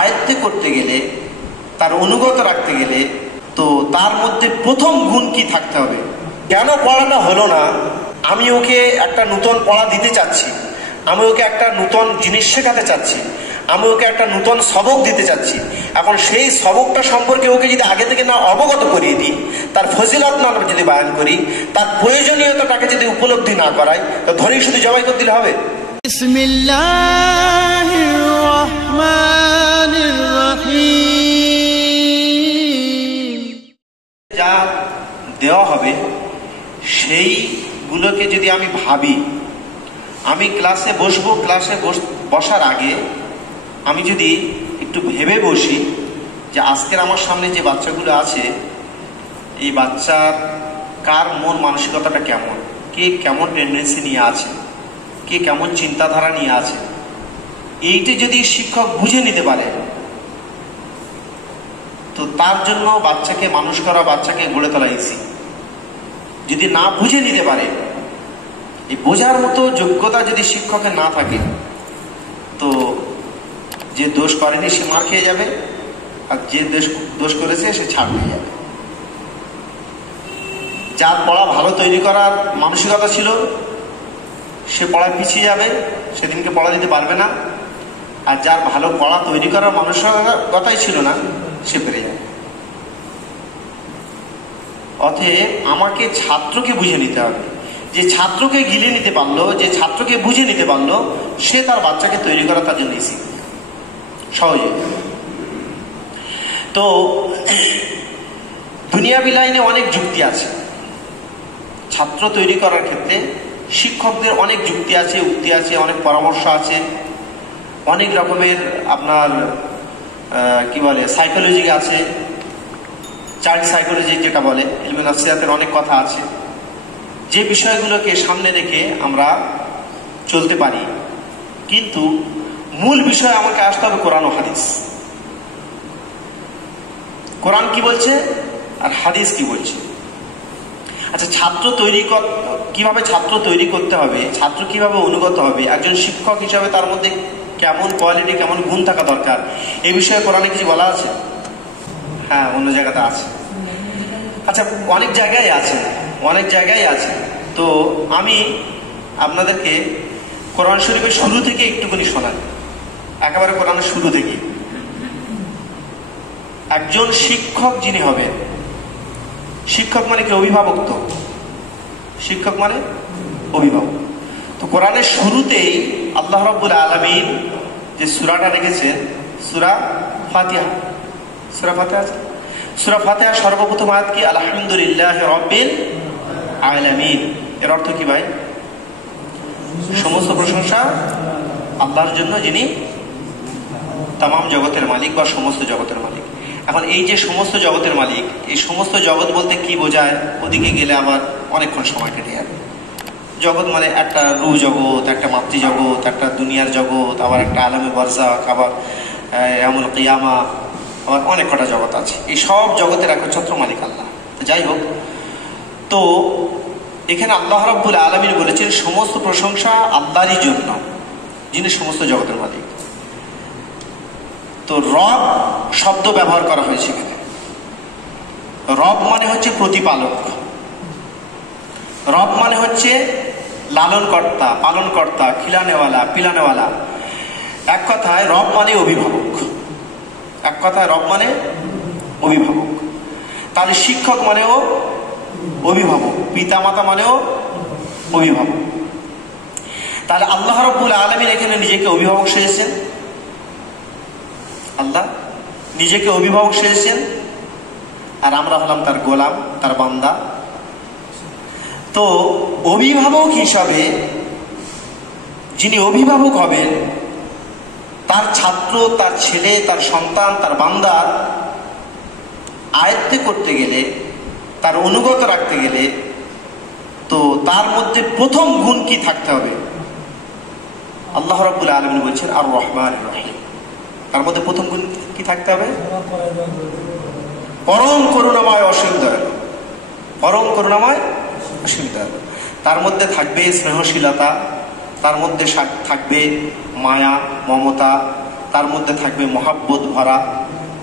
আয়ত্তে করতে গেলে, তার অনুগত রাখতে গেলে, তো তার মধ্যে প্রথম গুণ কি থাকতে হবে? কেন পড়াটা হলো না? আমি ওকে একটা নূতন পড়া দিতে চাচ্ছি, আমি ওকে একটা নূতন জিনিস শেখাতে চাচ্ছি, আমি ওকে একটা নূতন সবক দিতে চাচ্ছি। এখন সেই সবকটা সম্পর্কে ওকে যদি আগে থেকে না অবগত করিয়ে দিই, তার ফজিলত না যদি বয়ান করি, তার প্রয়োজনীয়তাটাকে যদি উপলব্ধি না করাই, তো ধরেই শুধু জবাই করে দিলে হবে? বিসমিল্লাহির রহমানির রহিম। যা দেওয়া হবে সেইগুলোকে যদি আমি ভাবি, আমি ক্লাসে বসবো, ক্লাসে বসার আগে আমি যদি একটু ভেবে বসি যে আজকের আমার সামনে যে বাচ্চাগুলো আছে, এই বাচ্চার কার মন মানসিকতাটা কেমন, কে কেমন টেন্ডেন্সি নিয়ে আছে, কে কেমন চিন্তাধারা নিয়ে আছে, এইটা যদি শিক্ষক বুঝে নিতে পারে, তো তার জন্য বাচ্চাকে মানুষ করা, বাচ্চাকে গড়ে তোলা ইজি। যদি না বুঝে নিতে পারে, এই বোঝার মতো যোগ্যতা যদি শিক্ষকের না থাকে, তো যে দোষ করেনি সে মার খেয়ে যাবে, আর যে দোষ করেছে সে ছাড় পেয়ে যাবে। যার পড়া ভালো তৈরি করার মানসিকতা ছিল সে পড়ায় পিছিয়ে যাবে, সেদিনকে পড়া দিতে পারবে না। আর যার ভালো পড়া তৈরি করার মানসিকতাই ছিল না, সে পেরে যাবে। অতএব আমাকে ছাত্রকে বুঝে নিতে হবে। যে ছাত্রকে গিলে নিতে পারলো, যে ছাত্রকে বুঝে নিতে পারলো, সে তার বাচ্চাকে তৈরি করা তার জন্য ইজি, সহজে। তো দুনিয়াবি লাইনে অনেক যুক্তি আছে ছাত্র তৈরি করার ক্ষেত্রে। শিক্ষকদের অনেক যুক্তি আছে, উক্তি আছে, অনেক পরামর্শ আছে, অনেক রকমের আপনার কি বলে সাইকোলজি আছে, চাইল্ড সাইকোলজি যেটা বলে, ইলমে নফসিয়াতের অনেক কথা আছে, যে বিষয়গুলোকে সামনে রেখে আমরা চলতে পারি। কিন্তু মূল বিষয় আমাকে আসতে হবে কোরআন ও হাদিস। কোরআন কি বলছে আর হাদিস কি বলছে। আচ্ছা, ছাত্র তৈরি কিভাবে ছাত্র তৈরি করতে হবে, ছাত্র কিভাবে অনুগত হবে, একজন শিক্ষক হিসাবে তার মধ্যে কেমন কোয়ালিটি, কেমন গুণ থাকা দরকার, এই বিষয়ে কোরআনে কিছু বলা আছে? হ্যাঁ, অন্য জায়গাতে আছে। আচ্ছা, অনেক জায়গায় আছে, অনেক জায়গায় আছে। তো আমি আপনাদেরকে কোরআন শরীফের শুরু থেকে একটুখানি শোনাই, একেবারে কোরআনের শুরু থেকে। একজন শিক্ষক যিনি হবেন, শিক্ষক মানে কি? অভিভাবক। তো শিক্ষক মানে অভিভাবক। তো কোরআনের শুরুতেই আল্লাহ রাব্বুল আলামিন যে সূরাটা রেখেছেন, সূরা ফাতিহা। সূরা ফাতিহা আছে। সূরা ফাতিহা সর্বপ্রথম আয়াত কি? আলহামদুলিল্লাহি রাব্বিল আলামিন। এর অর্থ কি ভাই? সমস্ত প্রশংসা আল্লাহর জন্য, যিনি তামাম জগতের মালিক বা সমস্ত জগতের মালিক। এখন এই যে সমস্ত জগতের মালিক, এই সমস্ত জগৎ বলতে কি বোঝায়? ওদিকে গেলে আবার অনেকক্ষণ সময় কেটে যাবে। জগৎ মানে একটা রূহ জগৎ, একটা মাতৃ জগৎ, একটা দুনিয়ার জগৎ, আবার একটা আলামে বারজাখ, আবার ইয়াউমুল কিয়ামা, আবার অনেক কটা জগৎ আছে। এই সব জগতের একচ্ছত্র মালিক আল্লাহ। তো যাই হোক, তো এখানে আল্লাহ রাব্বুল আলামিন বলেছেন সমস্ত প্রশংসা আল্লাহরই জন্য, যিনি সমস্ত জগতের মালিক। তো রব শব্দ ব্যবহার করা হয়েছে এখানে। রব মানে হচ্ছে প্রতিপালক, রব মানে হচ্ছে লালনকর্তা, পালনকর্তা, খিলানেওয়ালা, পিলানেওয়ালা। এক কথায় রব মানে অভিভাবক, এক কথায় রব মানে অভিভাবক। তাহলে শিক্ষক মানেও অভিভাবক, পিতামাতা মানেও অভিভাবক। তাহলে আল্লাহ রাব্বুল আলামিন এখানে নিজেকে অভিভাবক সেজেছেন, আল্লাহ নিজেকে অভিভাবক সেজেছেন, আর আমরা হলাম তার গোলাম, তার বান্দা। তো অভিভাবক হিসাবে যিনি অভিভাবক হবেন, তার ছাত্র, তার ছেলে, তার সন্তান, তার বান্দা আয়ত্তে করতে গেলে, তার অনুগত রাখতে গেলে, তো তার মধ্যে প্রথম গুণ কি থাকতে হবে? আল্লাহ রাব্বুল আলামিন বলছেন আর রহমানির রহিম। তার মধ্যে প্রথম গুণ কি থাকতে হবে? পরম করুণাময় অসীম দয়ালু, পরম করুণাময় অসীম দয়ালু। তার মধ্যে থাকবে স্নেহশীলতা, তার মধ্যে থাকবে মায়া, মমতা, তার মধ্যে থাকবে মহাব্বত ভরা,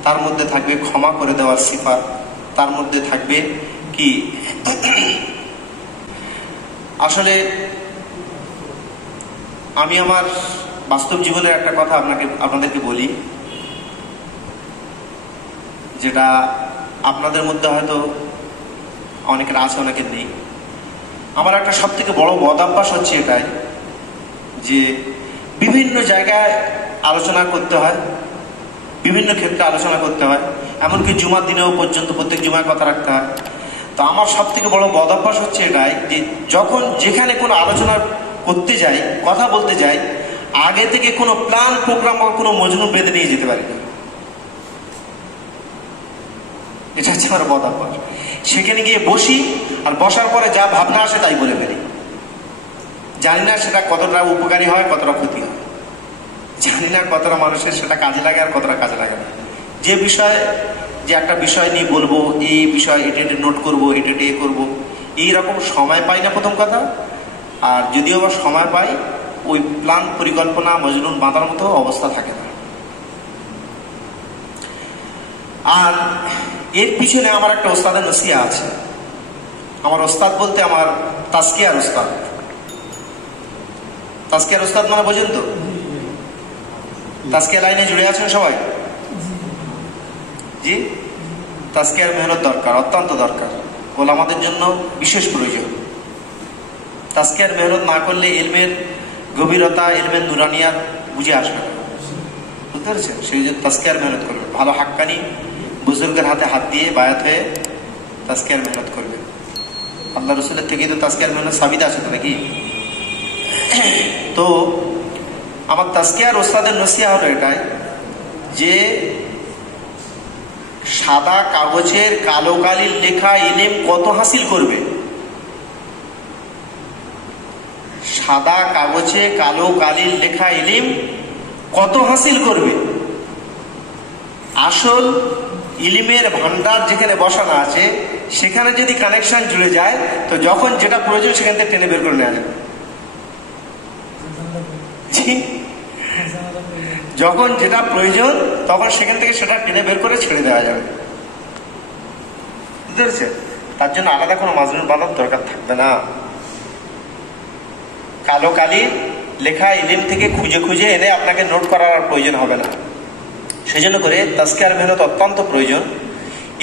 তার মধ্যে থাকবে ক্ষমা করে দেওয়ার সিফাত, তার মধ্যে থাকবে কি আসলে আমি আমার বাস্তব জীবনের একটা কথা আপনাদেরকে বলি, যেটা আপনাদের মধ্যে হয়তো অনেকের আছে, অনেকের নেই। আমার একটা সব থেকে বড় বদঅভ্যাস হচ্ছে এটাই যে বিভিন্ন জায়গায় আলোচনা করতে হয়, বিভিন্ন ক্ষেত্রে আলোচনা করতে হয়, এমনকি জুমার দিনেও পর্যন্ত প্রত্যেক জুমায় কথা রাখতে হয়। তো আমার সব থেকে বড় বদঅভ্যাস হচ্ছে এটাই যে যখন যেখানে কোনো আলোচনা করতে যাই, কথা বলতে যাই, আগে থেকে কোনো প্ল্যান প্রোগ্রাম বা কোনো মজনু বেঁধে নিয়ে যেতে পারি না। এটা হচ্ছে আমার বদঅভ্যাস। সেখানে গিয়ে বসি, আর বসার পরে যা ভাবনা আসে তাই বলে ফেলি। জানি না সেটা কতটা উপকারী হয়, কতটা ক্ষতি হয়, জানি না কতটা মানুষের সেটা কাজে লাগে আর কতটা কাজে লাগে না। যে বিষয়, যে একটা বিষয় নিয়ে বলবো, এই বিষয় এটা নোট করবো, এটা করবো, এইরকম সময় পাই না প্রথম কথা। আর যদিও বা সময় পাই, ওই প্ল্যান পরিকল্পনা মজনুন বাঁধার মতো অবস্থা থাকে না। আর এর পিছনে আমার একটা ওস্তাদের নসিহা আছে। আমার ওস্তাদ বলতে আমার তাজকিয়ার ওস্তাদ। তাজকিয়ার ওস্তাদ মানে বোঝেন তো? তাজকিয়া লাইনে জুড়ে আছেন সবাই? জি, তাজকিয়ার মেহনত দরকার, অত্যন্ত দরকার, ওলামাদের জন্য বিশেষ প্রয়োজন। তাজকিয়ার মেহনত না করলে ইলমের গভীরতা, ইলমের নুরানিয়াত বুঝে আসবে, বুঝতে পেরেছেন? সেই জন্য তাজকিয়ার মেহনত করবে, ভালো হাক্কানি বুজুর্গের হাতে হাত দিয়ে বায়াত হয়ে তাজকিয়ার মেহনত করবে। আল্লাহ রসুলের থেকেই তো তাজকিয়ার মেহনত সাবিত আছে তো নাকি? তো আমার তাজকিয়ার ওস্তাদের নসিহা হলো এটাই যে সাদা কাগজের কালো কালির লেখা ইলম কত হাসিল করবে, সাদা কাগজে কালো কালির লেখা ইলম কত হাসিল করবে, আসল ইলমের ভান্ডার যেখানে বসানো আছে সেখানে যদি কানেকশন জুড়ে যায় তো যখন যেটা প্রয়োজন সেখান থেকে টেনে বের করে নেওয়া যাবে। যখন যেটা প্রয়োজন তখন সেখান থেকে সেটা টেনে বের করে ছেড়ে দেওয়া যাবে, বুঝতে পেরেছে? তার জন্য আলাদা কোনো মাজনুন বানানোর দরকার থাকবে না। কালো কালি লেখা ইলম থেকে খুঁজে খুঁজে এনে আপনাকে নোট করার প্রয়োজন হবে না। সেই জন্য করে তাজকিয়ার মেহনত অত্যন্ত প্রয়োজন।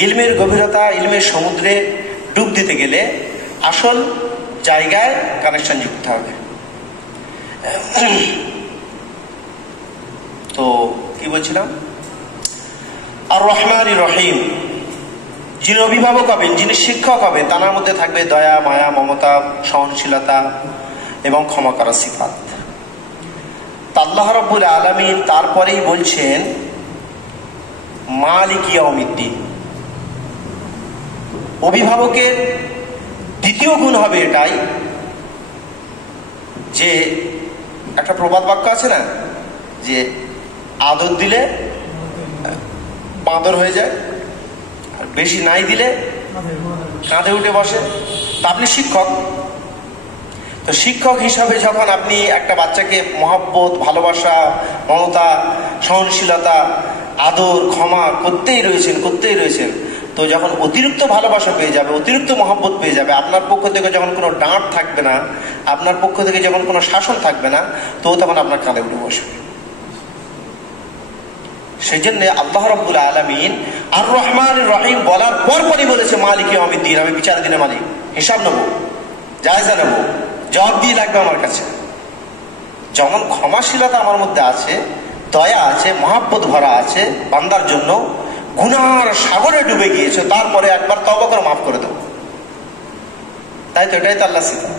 ইলমের গভীরতা, ইলমের সমুদ্রে ডুব দিতে গেলে আসল জায়গায় কানেকশন যুক্ত হবে। তো কি বলছিলাম? আর রহমান রহিম, যিনি অভিভাবক হবেন, যিনি শিক্ষক হবেন, তার মধ্যে থাকবে দয়া, মায়া, মমতা, সহনশীলতা এবং ক্ষমা করার সিফাত। আল্লাহ রাব্বুল আলামিন তারপরেই বলছেন মালিক ইয়াউমিদ্দিন। অভিভাবকের দ্বিতীয় গুণ হবে এটাই যে একটা প্রবাদ বাক্য আছে না, যে আদর দিলে বাঁদর হয়ে যায়, আর বেশি নাই দিলে কাঁধে উঠে বসে। তা আপনি শিক্ষক, তো শিক্ষক হিসাবে যখন আপনি একটা বাচ্চাকে মহব্বত, ভালোবাসা, মমতা, সহনশীলতা, আদর, ক্ষমা করতেই রয়েছেন, তো যখন অতিরিক্ত ভালোবাসা পেয়ে যাবে, অতিরিক্ত মহব্বত পেয়ে যাবে, আপনার পক্ষ থেকে যখন কোনো ডাঁট থাকবে না, আপনার পক্ষ থেকে যখন কোনো শাসন থাকবে না, তো তখন আপনার কাঁধে উঠে বসবে। সেই জন্য আল্লাহ রাব্বুল আলামিন আর রহমান রহিম বলার পরপরই বলেছে মালিক ইয়াউমিদ্দিন, আমি বিচার দিনের মালিক, হিসাব নেবো, জায়জা নেবো, জবাব দিয়ে লাগবে আমার কাছে। যেমন ক্ষমাশীলতা আমার মধ্যে আছে, দয়া আছে, মহাব্বত ভরা আছে বান্দার জন্য, গুনার সাগরে ডুবে গিয়েছে, তারপরে একবার তওবা করে মাফ করে দেবো। তাই তো, এটাই তো আল্লাহ সিফাত।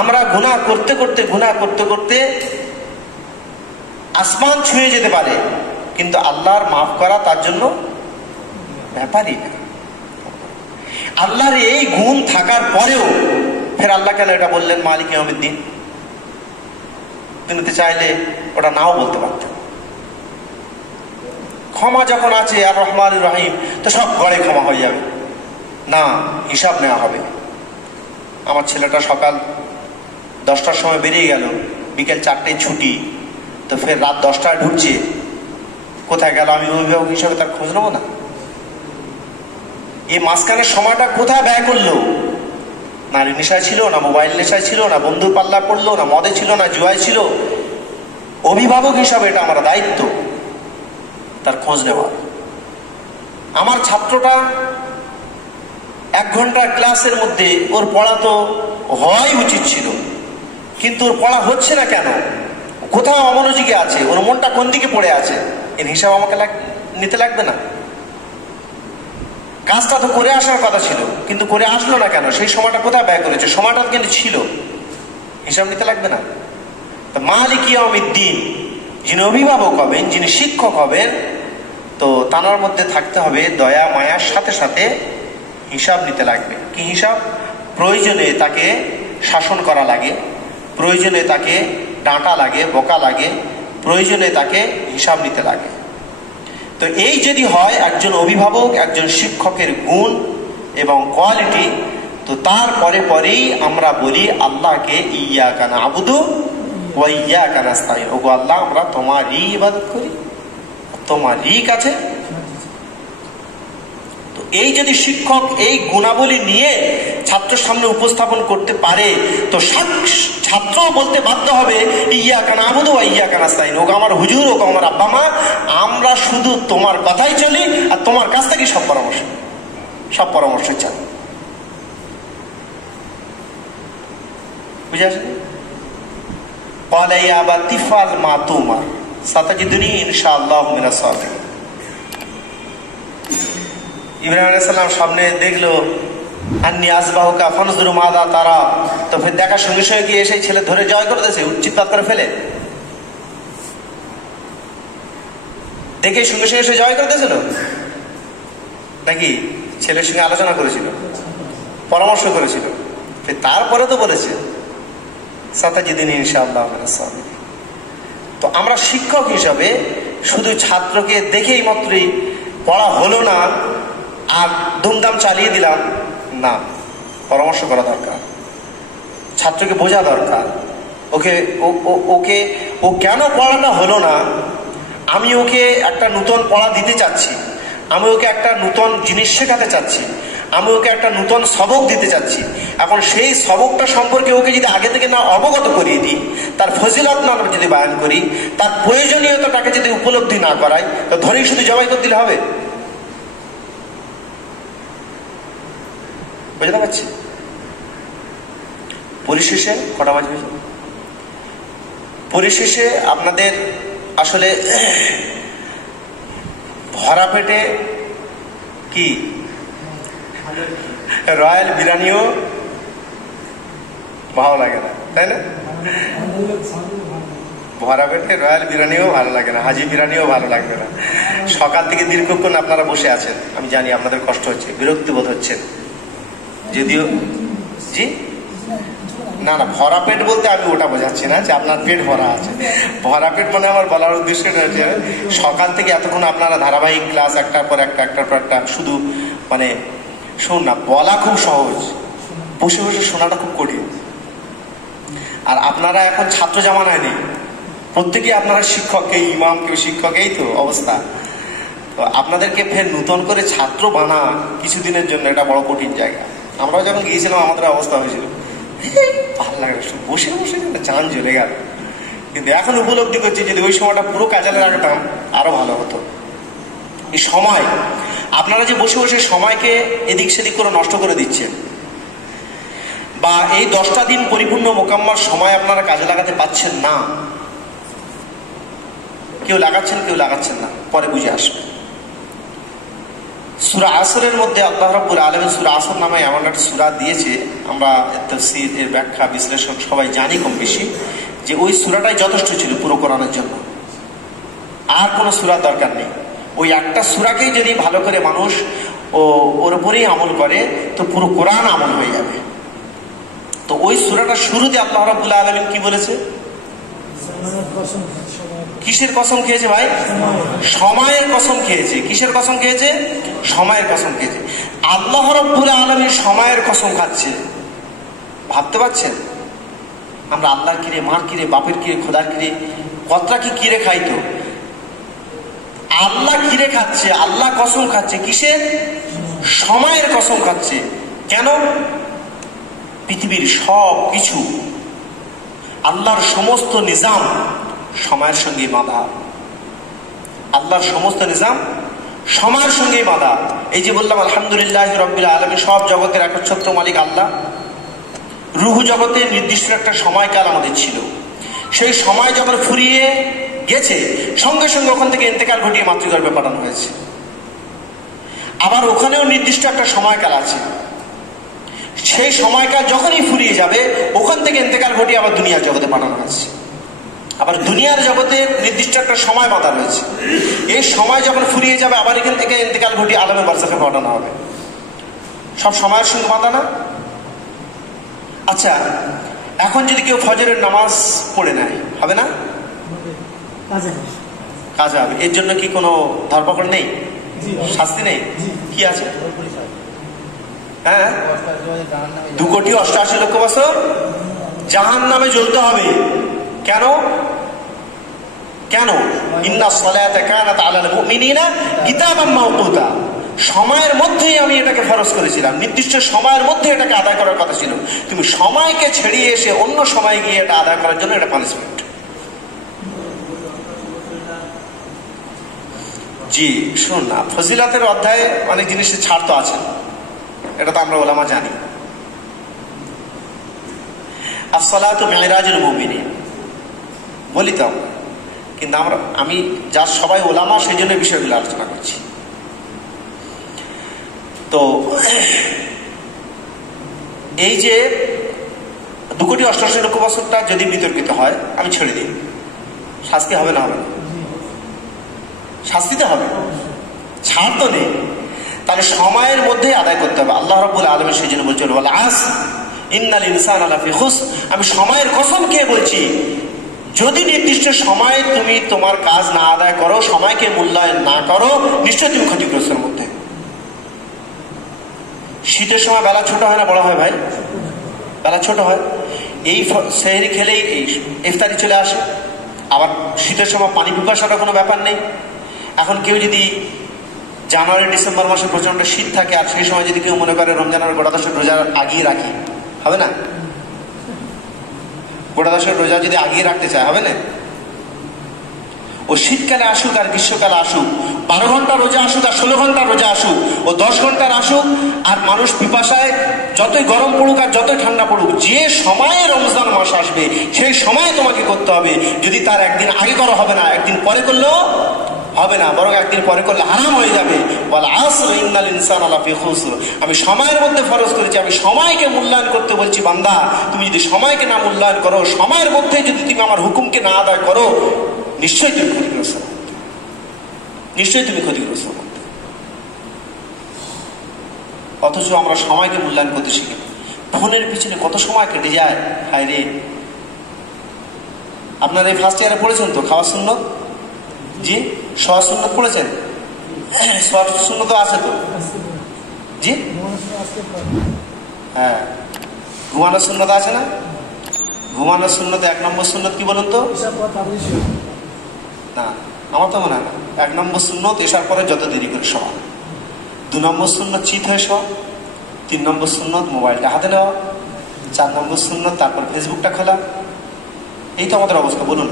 আমরা গুনাহ করতে করতে আসমান ছুঁয়ে যেতে পারে, কিন্তু আল্লাহর মাফ করা তার জন্য ব্যাপারই না। আল্লাহর এই গুণ থাকার পরেও ফের আল্লাহ কেন এটা বললেন মালিক ইয়াউমিদ্দিন? তিনি তো চাইলে ওটা নাও বলতে পারতেন। ক্ষমা যখন আছে আর রহমান রহিম, তো সব গড়ে ক্ষমা হয়ে যাবে না, হিসাব নেওয়া হবে। আমার ছেলেটা সকাল 10টার সময় বেরিয়ে গেল, বিকেল 4টায় ছুটি, তো ফের রাত 10টায় ঢুকছে, কোথায় গেল? আমি অভিভাবক হিসাবে তার খোঁজ নেবো না? এই মাঝখানের সময়টা কোথায় ব্যয় করলো? নারী নেশায় ছিল, না মোবাইল নেশায় ছিল, না বন্ধুর পাল্লা পড়লো, না মদে ছিল, না জুয়ায় ছিল? অভিভাবক হিসাবে এটা আমার দায়িত্ব, তার খোঁজ নেওয়া। আমার ছাত্রটা 1 ঘন্টা ক্লাসের মধ্যে ওর পড়া তো হওয়াই উচিত ছিল, কিন্তু ওর পড়া হচ্ছে না কেন? কোথাও অমনোযোগী আছে, ওর মনটা কোন দিকে পড়ে আছে, এর হিসাব আমাকে নিতে লাগবে না? কাজটা তো করে আসার কথা ছিল, কিন্তু করে আসলো না কেন? সেই সময়টা কোথায় ব্যয় করেছে? সময়টা কিন্তু ছিল, হিসাব নিতে লাগবে না? তো মালিক ইয়াউমিদ্দিন, যিনি অভিভাবক হবেন, যিনি শিক্ষক হবেন, তো তার মধ্যে থাকতে হবে দয়া মায়ার সাথে সাথে হিসাব নিতে লাগবে। কি হিসাব? প্রয়োজনে তাকে শাসন করা লাগে, প্রয়োজনে তাকে ডাঁটা লাগে, বকা লাগে, প্রয়োজনে তাকে হিসাব নিতে লাগে। তো এই যদি হয় একজন অভিভাবক, একজন শিক্ষকের গুণ এবং কোয়ালিটি, তো তারপরে পরেই আমরা বলি আল্লাহকে ইয়াকা না'বুদু ওয়া ইয়াকা নাস্তাঈন। ওগো আল্লাহ, আমরা তোমারই ইবাদত করি, তোমারই কাছে। তো এই যদি শিক্ষক এই গুণাবলী নিয়ে ছাত্রের সামনে উপস্থাপন করতে পারে, তো ছাত্র বলতে বাধ্য হবে ইয়াকা না'বুদু ওয়া ইয়াকা নাস্তাঈন। ওগো আমার হুজুর, ওগো আমার আব্বা মা, আমরা শুধু তোমার কথাই চলি আর তোমার কাছ থেকে সব পরামর্শ চাই। বুঝে আসে? ক্বালা ইয়া আবাতি ইফআল মা তুমার সাতাজিদুনি ইনশাআল্লাহু মিনাস সাবিরিন। ইব্রাহিম আলাইহিস সালাম সামনে দেখলো আন্নী আসবাহুকা ফানজুর মাযা তারা, তো ফের দেখার সঙ্গে সঙ্গে গিয়ে এসে ছেলে ধরে জয় করে দিয়েছে, উচ্চিৎপাত করে ফেলে, দেখে সঙ্গে সঙ্গে এসে জয় করে দিয়েছিল নাকি? ছেলের সঙ্গে আলোচনা করেছিল, পরামর্শ করেছিল, তারপরে তো বলেছে সাতাজিদিন ইনশাআল্লাহ মিনাস সাবিরিন। তো আমরা শিক্ষক হিসাবে শুধু ছাত্রকে দেখেই মাত্রই পড়া হলো না আর দুমদাম চালিয়ে দিলাম না, পরামর্শ করা দরকার, ছাত্রকে বোঝা দরকার। ওকে ও কেন পড়াটা হলো না, আমি ওকে একটা নতুন পড়া দিতে চাচ্ছি, আমি ওকে একটা নতুন জিনিস শেখাতে চাচ্ছি, আমি ওকে একটা নতুন সবক দিতে চাচ্ছি। এখন সেই সবকটা সম্পর্কে ওকে যদি আগে থেকে না অবগত করিয়ে দিই, তার ফজিলত না যদি বয়ান করি, তার প্রয়োজনীয়তাটাকে যদি উপলব্ধি না করাই, তো ধরেই শুধু জবাই করে দিলে হবে? বুঝতে পারছি? পরিশেষে কটা বাজে হয়েছে? পরিশেষে আপনাদের আসলে ভরা পেটে কি রয়্যাল বিরিয়ানিও ভালো লাগে না, তাই না? ভরা পেটে রয়্যাল বিরিয়ানিও ভালো লাগে না, হাজি বিরিয়ানিও ভালো লাগবে না। সকাল থেকে দীর্ঘক্ষণ আপনারা বসে আছেন, আমি জানি আপনাদের কষ্ট হচ্ছে, বিরক্তি বোধ হচ্ছে, যদিও জি না না, ভরা পেট বলতে আমি ওটা বোঝাচ্ছি না যে আপনার পেট ভরা আছে। ভরা পেট মানে আমার বলার উদ্দেশ্যটা হচ্ছে সকাল থেকে এতক্ষণ আপনারা ধারাবাহিক ক্লাস একটার পর একটা শুধু মানে শোন না, বলা খুব সহজ, বসে বসে শোনাটা খুব কঠিন। আর আপনারা এখন ছাত্র জামানায় নেই, প্রত্যেকেই আপনারা শিক্ষক, কেউ ইমাম, কেউ শিক্ষক, এই তো অবস্থা। তো আপনাদেরকে ফের নতুন করে ছাত্র বানা কিছুদিনের জন্য, এটা বড় কঠিন জায়গা। আমরাও যখন গিয়েছিলাম আমাদের অবস্থা হয়েছিল, ভালো লাগে, বসে বসে চান জ্বলে গেল। কিন্তু এখন উপলব্ধি করছি যদি ওই সময়টা পুরো কাজে লাগাতাম আরো ভালো হতো। এই সময় আপনারা যে বসে বসে সময়কে এদিক সেদিক করে নষ্ট করে দিচ্ছেন, বা এই 10টা দিন পরিপূর্ণ মোকাম্মার সময় আপনারা কাজে লাগাতে পাচ্ছেন না, কেউ লাগাচ্ছেন কেউ লাগাচ্ছেন না, পরে বুঝে আসবে। সূরা আসরের মধ্যে আল্লাহ রাব্বুল আলামিন সূরা আসর নামে এমন একটা সূরা দিয়েছে, আমরা তাফসীর এর ব্যাখ্যা বিশ্লেষণ সবাই জানি কম বেশি, যে ওই সূরাটাই যথেষ্ট ছিল পুরো কোরআনের জন্য, আর কোনো সূরার দরকার নেই। ওই একটা সূরাকেই যদি ভালো করে মানুষ ওর উপরেই আমল করে, তো পুরো কোরআন আমল হয়ে যাবে। তো ওই সূরাটা শুরুতে আল্লাহ রাব্বুল আলামিন কি বলেছে? কিসের কসম খেয়েছে ভাই? সময়ের কসম খেয়েছে। কিসের কসম খেয়েছে? সময়ের কসম খেয়েছে। আল্লাহ রাব্বুল আলামিন সময়ের কসম খাচ্ছে, ভাবতে পারছেন? আমরা আল্লাহর কিরে, মার কিরে, বাপের কিরে, খোদার কিরে, কতটা কি কিরে খাইতো। আল্লাহ কিরে খাচ্ছে? আল্লাহ কসম খাচ্ছে কিসের? সময়ের কসম খাচ্ছে। কেন? পৃথিবীর সব কিছু, আল্লাহর সমস্ত নিজাম সময়ের সঙ্গে বাঁধা। আল্লাহর সমস্ত নিজাম সময়ের সঙ্গেই বাঁধা। এই যে বললাম আলহামদুলিল্লাহ রাব্বিল আলামিন, সব জগতের একচ্ছত্র মালিক আল্লাহ। রুহ জগতে নির্দিষ্ট একটা সময়কাল আমাদের ছিল, সেই সময় যখন ফুরিয়ে গেছে সঙ্গে সঙ্গে ওখান থেকে ইন্তেকাল ঘটিয়ে মাতৃগর্ভে পাঠানো হয়েছে। আবার ওখানেও নির্দিষ্ট একটা সময়কাল আছে, সেই সময়কাল যখনই ফুরিয়ে যাবে ওখান থেকে ইন্তেকাল ঘটিয়ে আবার দুনিয়ার জগতে পাঠানো হয়েছে। আবার দুনিয়ার জগতে নির্দিষ্ট একটা সময় বাঁধা রয়েছে, এই সময় যখন ফুরিয়ে যাবে আবার এখান থেকে ইন্তেকাল ঘটিয়ে আলমে বারজাখে পাঠানো হবে। সব সময়ের সঙ্গে বাঁধা না? আচ্ছা, এখন যদি কেউ ফজরের নামাজ পড়ে নেয়, হবে না? কাজা হবে। এর জন্য কি কোনো ধরপাকড় নেই? শাস্তি নেই? কি আছে? হ্যাঁ, 2,88,00,000 বছর জাহান নামে জ্বলতে হবে। কেন? কেন? ইন্নাস সালাতা কানাত আলাল মুমিনিনা কিতাবাম মাওকুতা। সময়ের মধ্যেই আমি এটাকে ফরজ করেছিলাম, নির্দিষ্ট সময়ের মধ্যে এটাকে আদায় করার কথা ছিল। তুমি সময়কে ছেড়িয়ে এসে অন্য সময় গিয়ে এটা আদায় করার জন্য এটা পানিশমেন্ট। জি শুনুন না, ফজিলাতের অধ্যায়ে অনেক জিনিসের ছাড় তো আছে, এটা তো আমরা ওলামা জানি। আসসালাতু মিরাজুল মুমিনিন বলি তো, কিন্তু আমি যার সবাই ওলামা সেই জন্য বিষয়গুলো আলোচনা করছি। তো এই যে 2,88,00,000 বছরটা যদি বিতর্কিত হয়, আমি ছেড়ে দিই, শাস্তি হবে না? হবে না? শাস্তি তো হবে, ছাড় তো নেই। তাহলে সময়ের মধ্যে আদায় করতে হবে। আল্লাহ রাব্বুল আলামিন সেই জন্য বলছেন ওয়াল আসর ইন্নাল ইনসানা লাফি খুসর। আমি সময়ের কসম খেয়ে বলছি, যদি নির্দিষ্ট সময়ে তুমি তোমার কাজ না আদায় করো, সময়কে মূল্যায়ন না করো, নিশ্চয়ই তুমি ক্ষতিগ্রস্তের মধ্যে। শীতের সময় বেলা ছোট হয় না বড় হয় ভাই? বেলা ছোট হয়। এই সেহরি খেলেই এই ইফতারি চলে আসে। আবার শীতের সময় পানি পিপাসাটা কোনো ব্যাপার নেই। এখন কেউ যদি জানুয়ারি ডিসেম্বর মাসে প্রচন্ড শীত থাকে, আর সেই সময় যদি কেউ মনে করে রমজানের গোটা দশের রোজা আগিয়ে রাখি, হবে না? গোটা দশের রোজা যদি আগিয়ে রাখতে চায়, হবে না? ও শীতকালে আসুক আর গ্রীষ্মকালে আসুক, 12 ঘন্টা রোজা আসুক আর 16 ঘন্টা রোজা আসুক, ও 10 ঘন্টার আসুক, আর মানুষ পিপাসায় যতই গরম পড়ুক আর যতই ঠান্ডা পড়ুক, যে সময়ে রমজান মাস আসবে সেই সময় তোমাকে করতে হবে। যদি তার একদিন আগে করা হবে না, একদিন পরে করলেও হবে না, বরং একদিন পরে করলে হারাম হয়ে যাবে। ওয়াল আসর ইন্নাল ইনসানা লাফি খুসর। আমি সময়ের মধ্যে ফরজ করেছি, আমি সময়কে মূল্যায়ন করতে বলছি। বান্দা, তুমি যদি সময়কে না মূল্যায়ন করো, সময়ের মধ্যে যদি তুমি আমার হুকুমকে না আদায় করো, নিশ্চয়ই তুমি ক্ষতিগ্রস্ত, নিশ্চয়ই তুমি ক্ষতিগ্রস্ত। অথচ আমরা সময়কে মূল্যায়ন করতে শিখি। ফোনের পিছনে কত সময় কেটে যায়, হায় রে। আপনারা এই ফার্স্ট ইয়ারে পড়েছেন তো খাওয়া সুন্নত? জি, শোয়া সুন্নত পড়েছেন? শোয়া সুন্নত আছে তো? জি হ্যাঁ, ঘুমানোর সুন্নত আছে না? ঘুমানোর সুন্নতে 1 নম্বর সুন্নত কি বলুন তো? না, আমার তো মনে হয় না। 1 নম্বর সুন্নত এসার পরে যত দেরি করে শোয়া। 2 নম্বর সুন্নত চিত হয়ে শোয়া। 3 নম্বর সুন্নত মোবাইলটা হাতে নেওয়া। 4 নম্বর সুন্নত তারপর ফেসবুকটা খোলা। এই তো আমাদের অবস্থা, বলুন।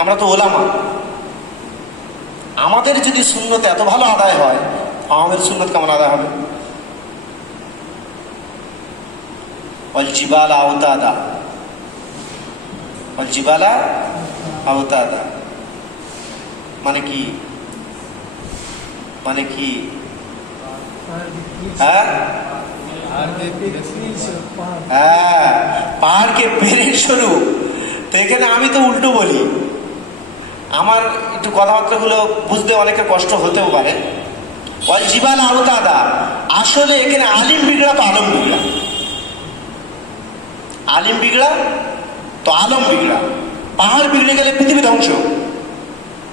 আমরা তো ওলামা, আমাদের যদি সুন্নত এত ভালো আদায় হয়, আমাদের সুন্নত কেমন আদায় হবে? ওয়াল জিবালা আওতাদা, ওয়াল জিবালা আওতাদা মানে কি? মানে কি? হ্যাঁ, পাহাড়কে পেরেক স্বরূপ। তো এখানে আমি তো উল্টো বলি, আমার একটু কথাবার্তাগুলো বুঝতে অনেকের কষ্ট হতেও পারে। ওয়াল জিবাল আওতাদা, আসলে এখানে আলিম বিগড়া তো আলম বিগড়া, আলিম বিগড়া তো আলম বিগড়া। পাহাড় বিগড়ে গেলে পৃথিবী ধ্বংস।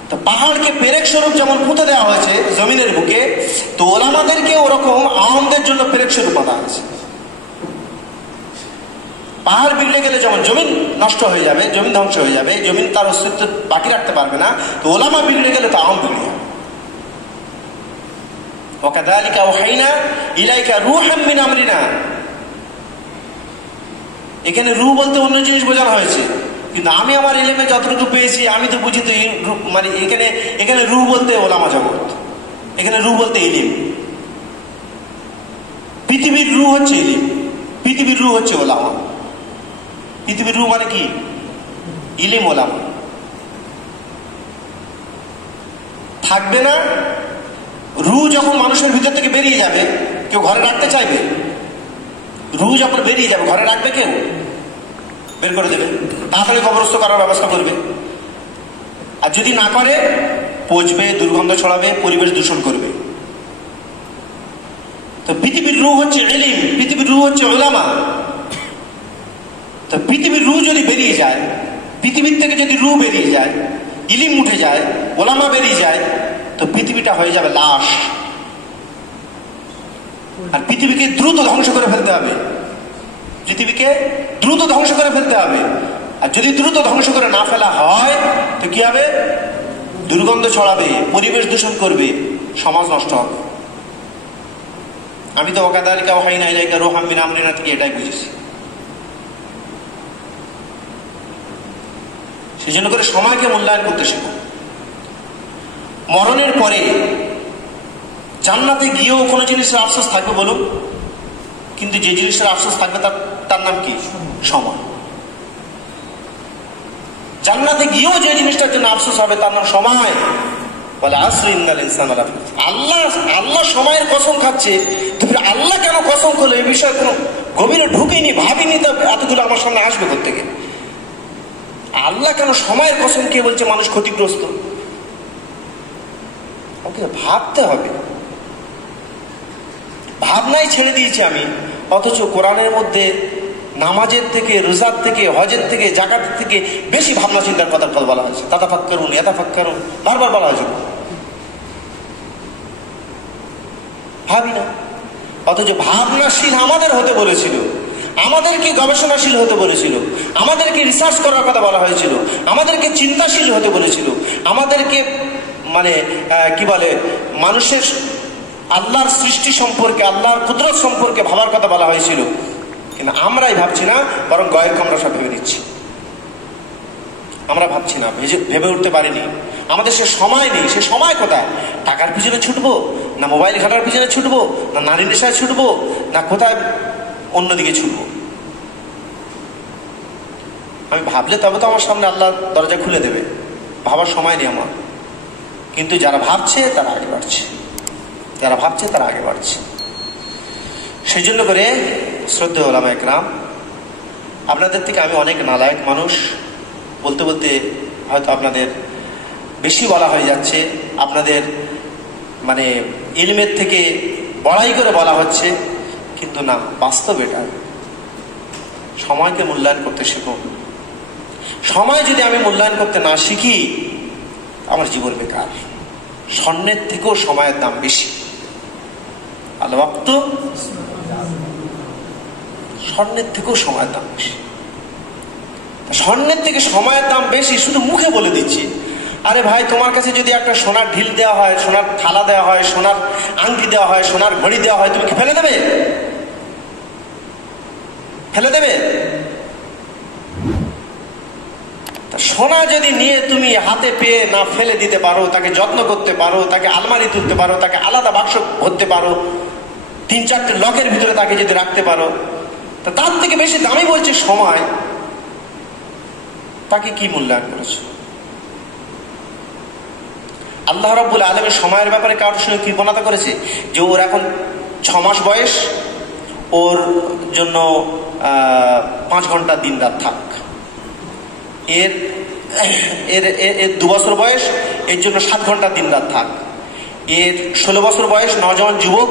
তো পাহাড়কে পেরেক স্বরূপ যেমন পুঁতে দেওয়া হয়েছে জমিনের বুকে, তো ওলামাদেরকে ওরকম আওয়ামদের জন্য পেরেক স্বরূপ বাঁধা হয়েছে। পাহাড় বিগড়ে গেলে যেমন জমিন নষ্ট হয়ে যাবে, জমিন ধ্বংস হয়ে যাবে, জমিন তার অস্তিত্ব বাকি রাখতে পারবে না, তো ওলামা বিগড়ে গেলে তো আম বিগড়ে যাবে। ওয়াকাযালিকা আওহাইনা ইলাইকা রূহাম মিন আমরিনা, এখানে রূহ বলতে অন্য জিনিস বোঝানো হয়েছে, কিন্তু আমি আমার ইলমে যতটুকু পেয়েছি আমি তো বুঝি তো মানে এখানে রূহ বলতে ওলামা জগৎ, এখানে রূহ বলতে ইলম। পৃথিবীর রূহ হচ্ছে ইলম, পৃথিবীর রূহ হচ্ছে ওলামা। পৃথিবীর রূহ মানে কি? ইলম, ওলামা। থাকবে না রূহ যখন মানুষের ভিতর থেকে বেরিয়ে যাবে, কেউ ঘরে রাখতে চাইবে? রূহ যখন বেরিয়ে যাবে ঘরে রাখবে কেউ? বের করে দেবে, তাড়াতাড়ি কবরস্থ করার ব্যবস্থা করবে। আর যদি না করে পচবে, দুর্গন্ধ ছড়াবে, পরিবেশ দূষণ করবে। তো পৃথিবীর রূহ হচ্ছে ইলম, পৃথিবীর রূহ হচ্ছে উলামা। তো পৃথিবীর রূহ যদি বেরিয়ে যায়, পৃথিবীর থেকে যদি রূহ বেরিয়ে যায়, ইলম উঠে যায়, ওলামা বেরিয়ে যায়, তো পৃথিবীটা হয়ে যাবে লাশ। আর পৃথিবীকে দ্রুত ধ্বংস করে ফেলতে হবে, পৃথিবীকে দ্রুত ধ্বংস করে ফেলতে হবে। আর যদি দ্রুত ধ্বংস করে না ফেলা হয় তো কি হবে? দুর্গন্ধ ছড়াবে, পরিবেশ দূষণ করবে, সমাজ নষ্ট হবে। আমি তো ওয়াকাযালিকা আওহাইনা ইলাইকা রূহাম মিন আমরিনা থেকে এটাই বুঝেছি। সেই জন্য করে সময়কে মূল্যায়ন করতে শেখো। মরণের পরে জান্নাতে গিয়েও কোনো জিনিসের আফসোস থাকবে বলুন? কিন্তু যে জিনিসের আফসোস থাকবে তার নাম কি? সময়। জান্নাতে গিয়েও যে জিনিসটার জন্য আফসোস হবে তার নাম সময়। বলে আসরি ইন্নাল ইনসানা লাফি খুসর। আল্লাহ সময়ের কসম খাচ্ছে, তুমি আল্লাহ কেন কসম করলো এই বিষয়ে কোনো গভীরে ঢুকিনি, ভাবিনি, তো এতগুলো আমার সামনে আসবে কোত্থেকে? আল্লাহ কেন সময়ের কসম কে বলছে মানুষ ক্ষতিগ্রস্ত? ওকে ভাবতে হবে। ভাবনাই ছেড়ে দিয়েছি আমি, অথচ কোরআনের মধ্যে নামাজের থেকে, রোজার থেকে, হজের থেকে, জাকাতের থেকে বেশি ভাবনা চিন্তার কথা বলা হয়েছে। তাতাফাক্কারুন ইয়াতাফাক্কারুন বারবার বলা হয়েছে, ভাবি না। অথচ ভাবনাশীল আমাদের হতে বলেছিল, আমাদেরকে গবেষণাশীল হতে বলেছিল, আমাদেরকে রিসার্চ করার কথা বলা হয়েছিল, আমাদেরকে চিন্তাশীল হতে বলেছিল, আমাদেরকে মানে কি বলে মানুষের আল্লাহর সৃষ্টি সম্পর্কে, আল্লাহর কুদরত সম্পর্কে ভাবার কথা বলা হয়েছিল। কিন্তু আমরাই ভাবছি না, বরং গয়েরকে আমরা সব ভেবে নিচ্ছি। আমরা ভাবছি না, ভেবে উঠতে পারিনি। আমাদের সে সময় নেই। সে সময় কোথায়? টাকার পিছনে ছুটবো, না মোবাইল ঘাটার পিছনে ছুটবো, না নারী নেশায় ছুটবো, না কোথায় অন্যদিকে ছুটবো? আমি ভাবলে তবে তো আমার সামনে আল্লাহ দরজা খুলে দেবে। ভাবার সময় নেই আমার। কিন্তু যারা ভাবছে তারা আগে বাড়ছে, যারা ভাবছে তারা আগে বাড়ছে। সেই জন্য করে শ্রদ্ধেয় ওলামা একরাম, আপনাদের থেকে আমি অনেক নালায়েক মানুষ, বলতে বলতে হয়তো আপনাদের বেশি বলা হয়ে যাচ্ছে, আপনাদের মানে ইলমের থেকে বড়াই করে বলা হচ্ছে, কিন্তু না, বাস্তব এটা। সময়কে মূল্যায়ন করতে শিখো। সময় যদি আমি মূল্যায়ন করতে না শিখি, আমার জীবন বেকার। স্বর্ণের থেকেও সময়ের দাম বেশি। আল ওয়াক্তু, স্বর্ণের থেকেও সময়ের দাম বেশি। স্বর্ণের থেকে সময়ের দাম বেশি শুধু মুখে বলে দিচ্ছি। আরে ভাই, তোমার কাছে যদি একটা সোনার ঢিল দেওয়া হয়, সোনার থালা দেওয়া হয়, সোনার আংটি দেওয়া হয়, সোনার ঘড়ি দেওয়া হয়, তুমি কি ফেলে দেবে? ফেলে দেবে? সোনা যদি নিয়ে তুমি হাতে পেয়ে না ফেলে দিতে পারো, তাকে যত্ন করতে পারো, তাকে আলমারি তুলতে পারো, তাকে আলাদা বাক্স ভরতে পারো, 3-4টে লকের ভিতরে তাকে যদি রাখতে পারো, তা তার থেকে বেশি দামি বলছে সময়। তাকে কি মূল্যায়ন করেছো? আল্লাহ রাব্বুল আলামিন সময়ের ব্যাপারে কারোর সঙ্গে কৃপণতা করেছে যে ওর এখন 6 মাস বয়স, ওর জন্য 5 ঘন্টা দিন রাত থাক। এর 2 বছর বয়স, এর জন্য 7 ঘন্টা দিন রাত থাক। এর 16 বছর বয়স, নওজওয়ান যুবক,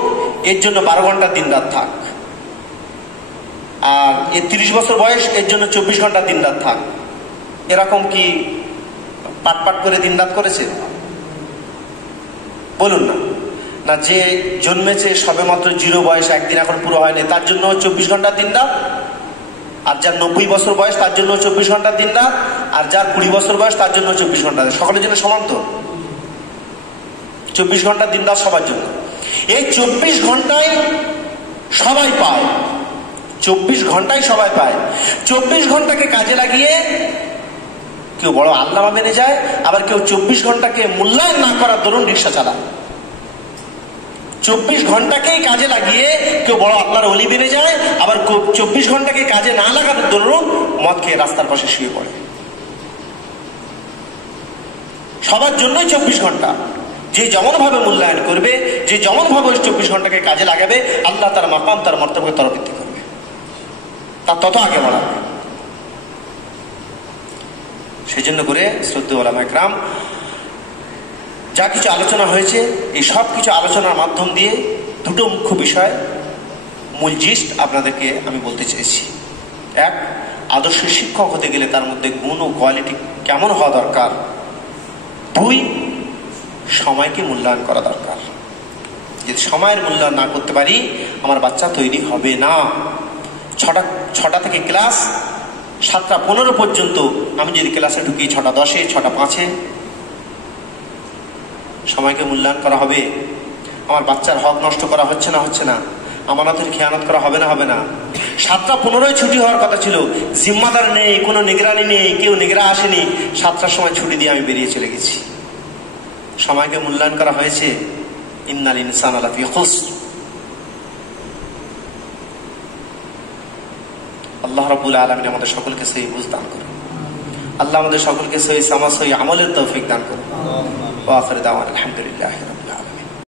এর জন্য 12 ঘন্টা দিন রাত থাক। আর এর 30 বছর বয়স, এর জন্য 24 ঘন্টা দিন রাত থাক। এরকম কি পাট পাট করে দিন রাত করেছে? বলুন না। না, যে জন্মেছে সবে মাত্র 0 বয়স, একদিন এখন পুরো হয়নি, তার জন্য 24 ঘন্টা দিন রাত। আর যার 90 বছর বয়স তার জন্য 24 ঘন্টার দিন রাত, আর যার 20 বছর বয়স তার জন্য 24 ঘন্টা। সকলের জন্য সমান তো? 24 ঘন্টার দিন রাত সবার জন্য। এই 24 ঘন্টায় সবাই পায়, 24 ঘন্টায় সবাই পায়। 24 ঘন্টাকে কাজে লাগিয়ে কেউ বড় আল্লামা মেনে যায়, আবার কেউ 24 ঘন্টাকে মূল্যায়ন না করার দরুন রিক্সা চালায়। 24 ঘন্টাকেই কাজে লাগিয়ে কেউ বড় আল্লাহর ওলি বেড়ে যায়, আবার 24 ঘন্টাকে কাজে না লাগানোর দরুন মদ খেয়ে রাস্তার পাশে শুয়ে পড়ে। সবার জন্যই 24 ঘন্টা। যে যেমন ভাবে মূল্যায়ন করবে, যে যেমন ভাবে 24 ঘন্টাকে কাজে লাগাবে, আল্লাহ তার মাকাম তার মর্তবাকে তরবৃদ্ধি করবে, তার তত আগে বাড়াবে। সেই জন্য করে শ্রদ্ধেয় ওলামা ইকরাম, যা কিছু আলোচনা হয়েছে, এই সব কিছু আলোচনার মাধ্যম দিয়ে দুটো মুখ্য বিষয়, মূল জিস্ট আপনাদেরকে আমি বলতে চেয়েছি। এক, আদর্শ শিক্ষক হতে গেলে তার মধ্যে গুণ ও কোয়ালিটি কেমন হওয়া দরকার। দুই, সময়কে মূল্যায়ন করা দরকার। যদি সময়ের মূল্যায়ন না করতে পারি, আমার বাচ্চা তৈরি হবে না। ছটা থেকে ক্লাস 7:15 পর্যন্ত আমি যদি ক্লাসে ঢুকি 6:10, 6:05, সময়কে মূল্যায়ন করা হবে। আমার বাচ্চার হক নষ্ট করা হচ্ছে না, আমানতের খেয়ানত করা হবে না। 7:15 ছুটি হওয়ার কথা ছিল, জিম্মাদার নেই, কোনো নিগরানি নেই, কেউ নিগরা আসেনি, 7টার সময় ছুটি দিয়ে আমি বেরিয়ে চলে গেছি। সময়কে মূল্যায়ন করা হয়েছে। ইন্নাল ইনসানা লাফি খুসর। আল্লাহ রাব্বুল আলামিন আমাদের সকলকে সহি বুঝ দান করুন। আল্লাহ আমাদের সকলকে সহি সামা সহি আমলের তৌফিক দান করুন। ওয়া আখির দাওয়ানা আলহামদুলিল্লাহ।